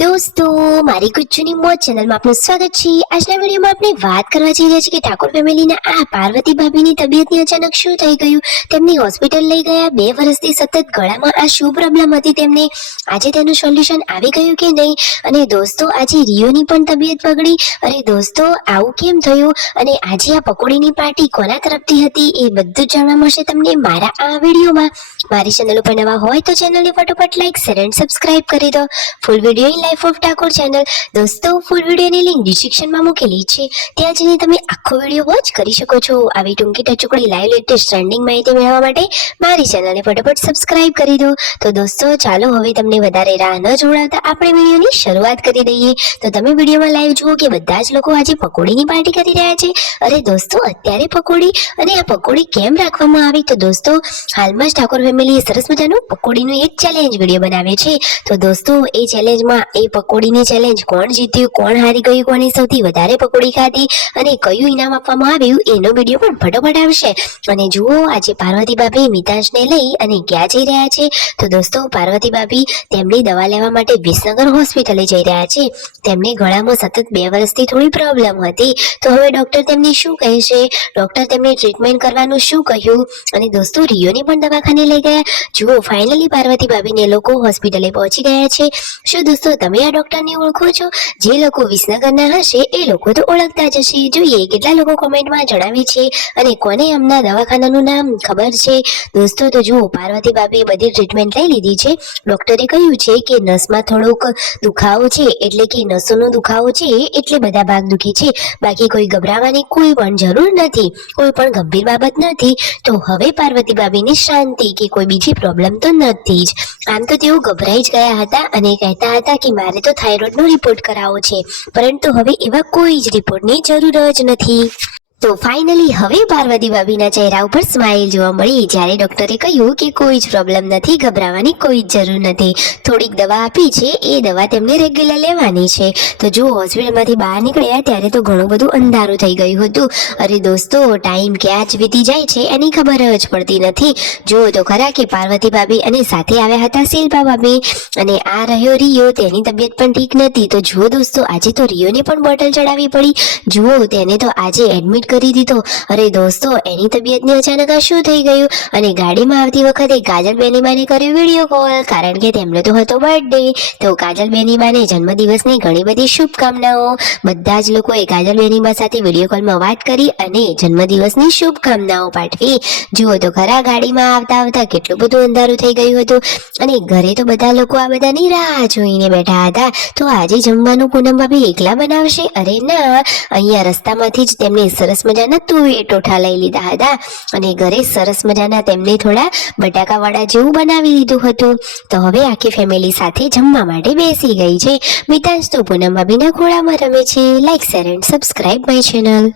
દોસ્તો, મારી ગુજ્જુની મોજ ચેનલમાં આપનું સ્વાગત છે। આજના વિડીયોમાં આપણે વાત કરવા જઈ રહ્યા છીએ કે ઠાકોર ફેમિલીના આ પાર્વતી ભાભીની તબિયતની અચાનક શું થઈ ગયું। તેમની હોસ્પિટલ લઈ ગયા, 2 વર્ષથી સતત ગળામાં આ શું પ્રોબ્લેમ હતી તેમને, આજે તેનું સોલ્યુશન આવી ગયું કે નહીં। અને દોસ્તો, આજે રિયોની પણ તબિયત બગડી। અરે દોસ્તો, આવું કેમ થયું અને આજે આ પકોડીની પાર્ટી કોના તરફથી હતી એ બધું જ જાણવા મળશે તમને મારા આ વિડીયોમાં। મારી ચેનલ ઉપર નવા હોય તો ચેનલને ફટોફટ લાઈક, શેર એન્ડ સબસ્ક્રાઇબ કરી દો। Full video life of Thakor channel દોસ્તો, ફૂલ વિડીયોની લિંક ડિસ્ક્રિપ્શનમાં મૂકેલી છે, ત્યાં જઈને તમે આખો વિડીયો વોચ કરી શકો છો। આવી ટૂંકી ટચુકડી લાઈવ લેટેસ્ટ ટ્રેન્ડિંગ માહિતી મેળવવા માટે મારી ચેનલને ફટોફટ સબસ્ક્રાઇબ કરી દો। તો દોસ્તો, ચાલો હવે તમને વધારે રાહ ન જોડાવતા આપણે વિડીયોની શરૂઆત કરી દઈએ। તો તમે વિડીયોમાં લાઈવ જુઓ કે બધા જ લોકો આજે પકોડીની પાર્ટી કરી રહ્યા છે। અરે દોસ્તો, અત્યારે પકોડી અને આ પકોડી કેમ રાખવામાં આવી? તો દોસ્તો, હાલમાં જ ઠાકોર ફેમિલીએ સરસ મજાનું પકોડીનું એક ચેલેન્જ વિડીયો બનાવ્યો છે। તો દોસ્તો, એ ચેલેન્જમાં એ પકોડીની ચેલેન્જ કોણ જીત્યું, કોણ હારી ગયું, કોણે સૌથી વધારે પકોડી ખાધી અને કયું ઇનામ આપવામાં આવ્યું એનો વિડીયો પણ ફટોફટ આવશે। અને જુઓ, આજે પાર્વતી ભાભી મિતાંશને લઈ અને ક્યાં જઈ રહ્યા છે? તો દોસ્તો, પાર્વતી ભાભી તેમની દવા લેવા માટે વિસનગર હોસ્પિટલે જઈ રહ્યા છે। તેમને ગળામાં સતત 2 વર્ષથી થોડી પ્રોબ્લેમ હતી, તો હવે ડોક્ટર તેમને શું કહે છે, ડોક્ટર તેમને ટ્રીટમેન્ટ કરવાનું શું કહ્યું? અને દોસ્તો, રિયોને પણ દવાખાને લઈ ગયા। જુઓ, ફાઇનલી પાર્વતી ભાભીને લોકો હોસ્પિટલે પહોંચી ગયા છે। શું દોસ્તો, તમે આ ડોક્ટરને ઓળખો છો? જે લોકો વિસનગરના હશે એ લોકો તો ઓળખતા જ હશે। જોઈએ કેટલા લોકો કોમેન્ટમાં જણાવે છે અને કોને એમના દવાખાનાનું નામ ખબર છે। દોસ્તો, તો જુઓ, પાર્વતી ભાભીએ બધી ટ્રીટમેન્ટ લઈ લીધી છે। ડોક્ટરે કહ્યું છે કે નસમાં થોડોક દુખાવો છે, એટલે કે નસોનો દુખાવો છે, એટલે બધા ભાગ દુખે છે, બાકી કોઈ ગભરાવાની કોઈ પણ જરૂર નથી, કોઈ પણ ગંભીર બાબત નથી। તો હવે પાર્વતી ભાભીને શાંતિ કે કોઈ બીજી પ્રોબ્લેમ તો નથી જ। આમ તો તેઓ ગભરાઈ જ ગયા હતા અને કહેતા હતા કે મારે તો થાઇરોઇડનો રિપોર્ટ કરાવવો છે, પરંતુ હવે એવા કોઈ જ રિપોર્ટની જરૂર જ નથી। તો ફાઇનલી હવે પાર્વતી ભાભીના ચહેરા ઉપર સ્માઇલ જોવા મળી, જ્યારે ડોક્ટરે કહ્યું કે કોઈ જ પ્રોબ્લેમ નથી, ગભરાવાની કોઈ જ જરૂર નથી, થોડીક દવા આપી છે, એ દવા તેમને રેગ્યુલર લેવાની છે। તો જો હોસ્પિટલમાંથી બહાર નીકળ્યા ત્યારે તો ઘણું બધું અંધારું થઈ ગયું હતું। અરે દોસ્તો, ટાઈમ ક્યાં જ વીતી જાય છે એની ખબર જ પડતી નથી। જુઓ તો ખરા કે પાર્વતી ભાભી અને સાથે આવ્યા હતા શિલ્પા ભાભી, અને આ રહ્યો રિયો, તેની તબિયત પણ ઠીક નથી। તો જુઓ દોસ્તો, આજે તો રિયોને પણ બોટલ ચડાવવી પડી। જુઓ, તેને તો આજે એડમિટ કરી દીધો। અરે દોસ્તો, એની તબિયતને અચાનક આ શું થઈ ગયું? અને ગાડીમાં આવતી વખતે કાજલ બેનીબાને કર્યો વિડીયો કોલ, કારણ કે તેમનો તો હતો બર્થડે। તો કાજલ બેનીબાને જન્મદિવસની ઘણી બધી શુભકામનાઓ। બધા જ લોકોએ કાજલ બેનીબા સાથે વિડીયો કોલમાં વાત કરી અને જન્મદિવસની શુભકામનાઓ પાઠવી। જુઓ તો ખરા, ગાડીમાં આવતા આવતા કેટલું બધું અંધારું થઈ ગયું હતું અને ઘરે તો બધા લોકો આ બધાની રાહ જોઈને બેઠા હતા। તો આજે જમવાનું પૂનમ ભાભી એકલા બનાવશે? અરે ના, અહીંયા રસ્તામાંથી જ તેમને સરસ મજાના તુવેર ટોઠા લઈ લીધા હતા અને ઘરે સરસ મજાના તેમને થોડા બટાકા વડા જેવું બનાવી દીધું હતું। તો હવે આખી ફેમિલી સાથે જમવા માટે બેસી ગઈ છે। મિતાંશ તો પૂનમ ભાભીના ખોળામાં રમે છે। Like, share and subscribe my channel.